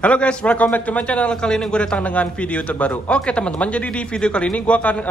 Halo guys, welcome back to my channel. Kali ini gue datang dengan video terbaru. Oke teman-teman, jadi di video kali ini gue akan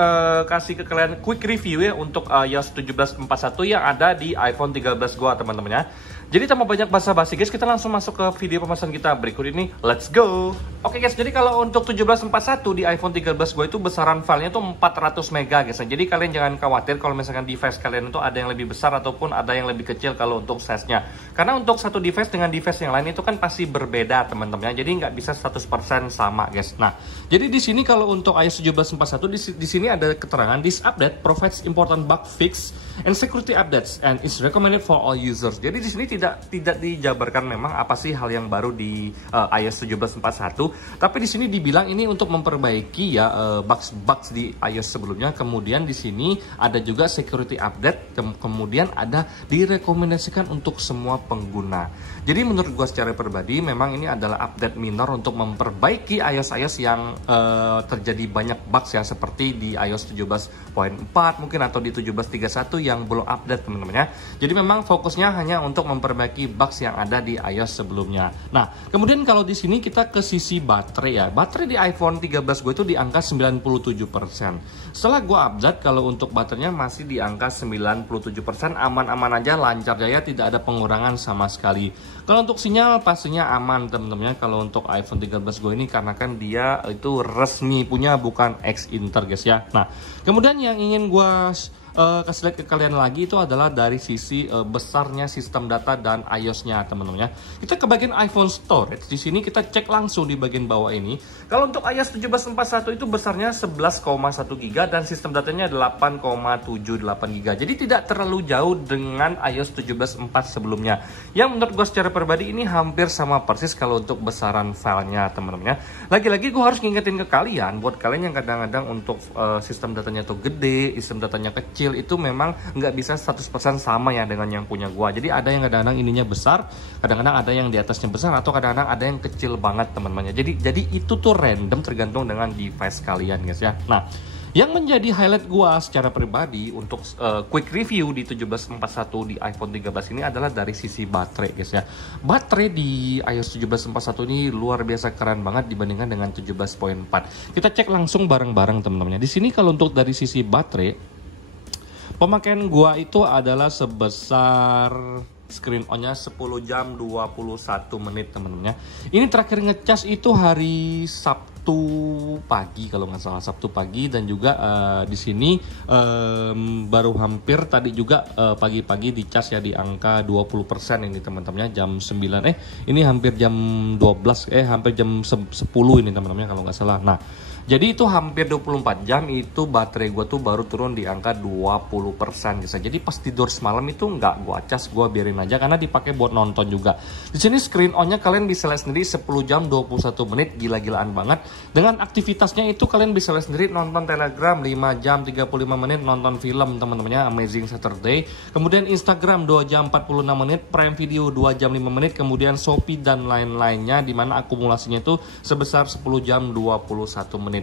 kasih ke kalian quick review ya untuk iOS 17.41 yang ada di iPhone 13 gue teman-teman ya. Jadi tanpa banyak basa-basi guys, kita langsung masuk ke video pembahasan kita berikut ini. Let's go. Oke guys, jadi kalau untuk 17.41 di iPhone 13 gue itu besaran filenya itu 400 mega guys. Jadi kalian jangan khawatir kalau misalkan device kalian itu ada yang lebih besar ataupun ada yang lebih kecil kalau untuk size-nya. Karena untuk satu device dengan device yang lain itu kan pasti berbeda teman-teman ya. Jadi nggak bisa 100% sama guys. Nah, jadi di sini kalau untuk iOS 17.41 di sini ada keterangan this update provides important bug fix and security updates and is recommended for all users. Jadi di sini tidak dijabarkan memang apa sih hal yang baru di iOS 17.41, tapi di sini dibilang ini untuk memperbaiki ya bugs di iOS sebelumnya. Kemudian di sini ada juga security update, kemudian ada direkomendasikan untuk semua pengguna. Jadi menurut gua secara pribadi memang ini adalah update minor untuk memperbaiki iOS yang terjadi banyak bugs ya, seperti di iOS 17.4 mungkin atau di 17.31 yang belum update teman-teman ya. Jadi memang fokusnya hanya untuk memperbaiki bugs yang ada di iOS sebelumnya. Nah, kemudian kalau di sini kita ke sisi baterai ya. Baterai di iPhone 13 gue itu di angka 97%. Setelah gue update, kalau untuk baterainya masih di angka 97%, aman-aman aja, lancar jaya, tidak ada pengurangan sama sekali. Kalau untuk sinyal pastinya aman teman-teman ya. Kalau untuk iPhone 13 gue ini karena kan dia itu resmi punya, bukan ex-Inter guys ya. Nah, kemudian yang ingin gue kasih lihat ke kalian lagi itu adalah dari sisi besarnya sistem data dan iOS-nya teman-teman ya. Kita ke bagian iPhone Storage. Di sini kita cek langsung di bagian bawah ini. Kalau untuk iOS 17.41 itu besarnya 11,1 GB dan sistem datanya 8,78 GB. Jadi tidak terlalu jauh dengan iOS 17.4 sebelumnya. Yang menurut gue secara pribadi ini hampir sama persis kalau untuk besaran filenya teman-teman ya. Lagi-lagi gue harus ngingetin ke kalian, buat kalian yang kadang-kadang untuk sistem datanya tuh gede, sistem datanya kecil, itu memang nggak bisa 100% sama ya dengan yang punya gua. Jadi ada yang kadang-kadang ininya besar, kadang-kadang ada yang di atasnya besar, atau kadang-kadang ada yang kecil banget teman-teman. Jadi itu tuh random tergantung dengan device kalian guys ya. Nah, yang menjadi highlight gua secara pribadi untuk quick review di 17.41 di iPhone 13 ini adalah dari sisi baterai guys ya. Baterai di iOS 17.41 ini luar biasa keren banget dibandingkan dengan 17.4. Kita cek langsung bareng-bareng teman-teman. Di sini kalau untuk dari sisi baterai, pemakaian gua itu adalah sebesar screen on-nya 10 jam 21 menit temen-temennya. Ini terakhir ngecas itu hari Sabtu pagi kalau nggak salah, Sabtu pagi, dan juga di sini baru hampir tadi juga pagi-pagi dicas ya di angka 20% ini teman-temannya, jam 9 ini hampir jam 12 hampir jam 10 ini teman-temannya kalau nggak salah. Nah, jadi itu hampir 24 jam itu baterai gue tuh baru turun di angka 20% gitu. Jadi pas tidur semalam itu nggak gue cas, gue biarin aja karena dipakai buat nonton juga. Di sini screen on-nya kalian bisa lihat sendiri 10 jam 21 menit, gila-gilaan banget. Dengan aktivitasnya itu kalian bisa lihat sendiri, nonton Telegram 5 jam 35 menit, nonton film teman-temannya Amazing Saturday. Kemudian Instagram 2 jam 46 menit, Prime Video 2 jam 5 menit, kemudian Shopee dan lain-lainnya dimana akumulasinya itu sebesar 10 jam 21 menit.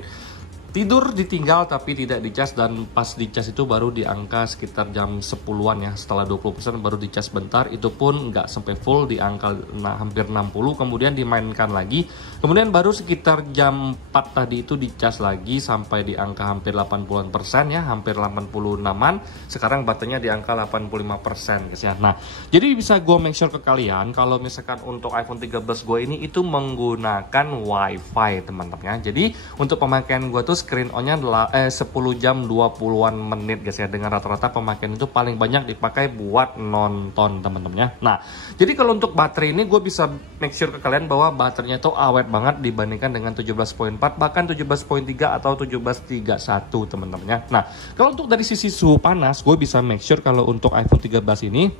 Tidur ditinggal tapi tidak dicas, dan pas dicas itu baru di angka sekitar jam 10-an ya. Setelah 20% baru dicas bentar, itu pun nggak sampai full, di angka hampir 60, kemudian dimainkan lagi. Kemudian baru sekitar jam 4 tadi itu dicas lagi sampai di angka hampir 80% ya, hampir 86-an. Sekarang baterainya di angka 85% guys ya. Nah, jadi bisa gue make sure ke kalian kalau misalkan untuk iPhone 13 gue ini itu menggunakan WiFi teman-teman ya. Jadi untuk pemakaian gue tuh screen on-nya 10 jam 20-an menit guys ya, dengan rata-rata pemakaian itu paling banyak dipakai buat nonton teman-teman ya. Nah, jadi kalau untuk baterai ini gue bisa make sure ke kalian bahwa baterainya tuh awet banget dibandingkan dengan 17.4, bahkan 17.3 atau 17.31 teman-teman ya. Nah, kalau untuk dari sisi suhu panas, gue bisa make sure kalau untuk iPhone 13 ini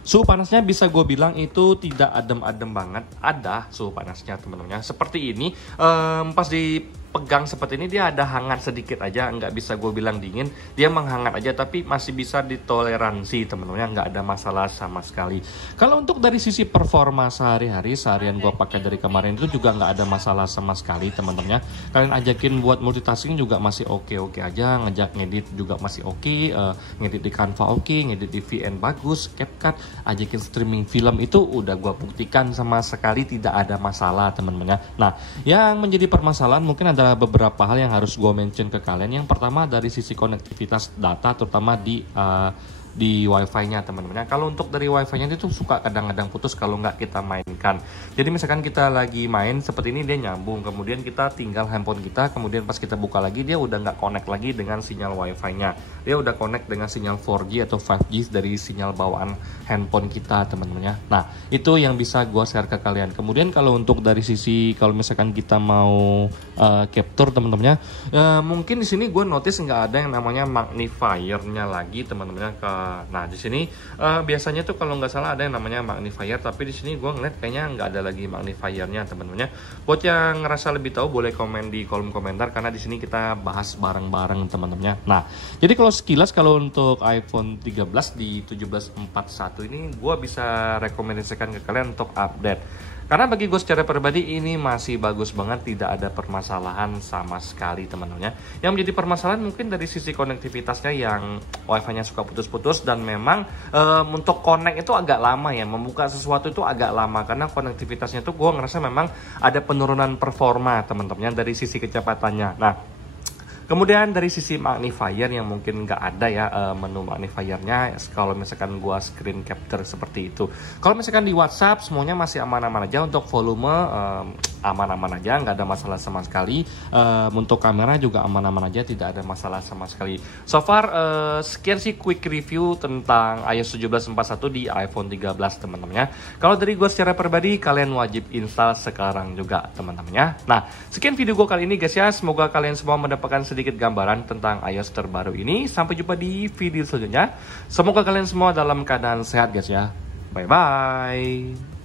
suhu panasnya bisa gue bilang itu tidak adem-adem banget, ada suhu panasnya teman-teman ya. Seperti ini pas di pegang seperti ini dia ada hangat sedikit aja, nggak bisa gue bilang dingin, dia menghangat aja tapi masih bisa ditoleransi teman-teman, nggak ada masalah sama sekali. Kalau untuk dari sisi performa sehari-hari, seharian gue pakai dari kemarin itu juga nggak ada masalah sama sekali teman-teman. Kalian ajakin buat multitasking juga masih oke-oke aja, ngejak ngedit juga masih oke, ngedit di Canva oke, ngedit di VN bagus, CapCut, ajakin streaming film itu udah gue buktikan sama sekali tidak ada masalah teman-teman. Nah, yang menjadi permasalahan mungkin ada beberapa hal yang harus gue mention ke kalian. Yang pertama dari sisi konektivitas data, terutama di wifi-nya teman-teman. Kalau untuk dari wifi-nya itu suka kadang-kadang putus kalau nggak kita mainkan. Jadi misalkan kita lagi main seperti ini dia nyambung, kemudian kita tinggal handphone kita, kemudian pas kita buka lagi dia udah nggak connect lagi dengan sinyal wifi-nya. Dia udah connect dengan sinyal 4G atau 5G dari sinyal bawaan handphone kita teman-teman. Nah itu yang bisa gue share ke kalian. Kemudian kalau untuk dari sisi kalau misalkan kita mau capture teman-teman, mungkin di sini gue notice nggak ada yang namanya magnifier-nya lagi teman-teman. Nah di sini biasanya tuh kalau nggak salah ada yang namanya magnifier, tapi di sini gue ngeliat kayaknya nggak ada lagi magnifiernya teman-teman. Buat yang ngerasa lebih tahu boleh komen di kolom komentar, karena di sini kita bahas bareng-bareng teman-teman. Nah jadi kalau sekilas kalau untuk iPhone 13 di 1741 ini gue bisa rekomendasikan ke kalian untuk update. Karena bagi gue secara pribadi ini masih bagus banget, tidak ada permasalahan sama sekali teman-teman. Yang menjadi permasalahan mungkin dari sisi konektivitasnya yang wifi-nya suka putus-putus, dan memang untuk connect itu agak lama ya, membuka sesuatu itu agak lama karena konektivitasnya tuh gue ngerasa memang ada penurunan performa teman-teman dari sisi kecepatannya. Nah kemudian dari sisi magnifier yang mungkin nggak ada ya menu magnifiernya kalau misalkan gua screen capture seperti itu. Kalau misalkan di WhatsApp semuanya masih aman-aman aja, untuk volume aman-aman aja, nggak ada masalah sama sekali. Untuk kamera juga aman-aman aja, tidak ada masalah sama sekali. So far sekian sih quick review tentang iOS 17.41 di iPhone 13 teman-teman ya. Kalau dari gua secara pribadi kalian wajib install sekarang juga teman-teman ya. Nah sekian video gua kali ini guys ya, semoga kalian semua mendapatkan sedikit gambaran tentang iOS terbaru ini. Sampai jumpa di video selanjutnya. Semoga kalian semua dalam keadaan sehat guys ya. Bye bye.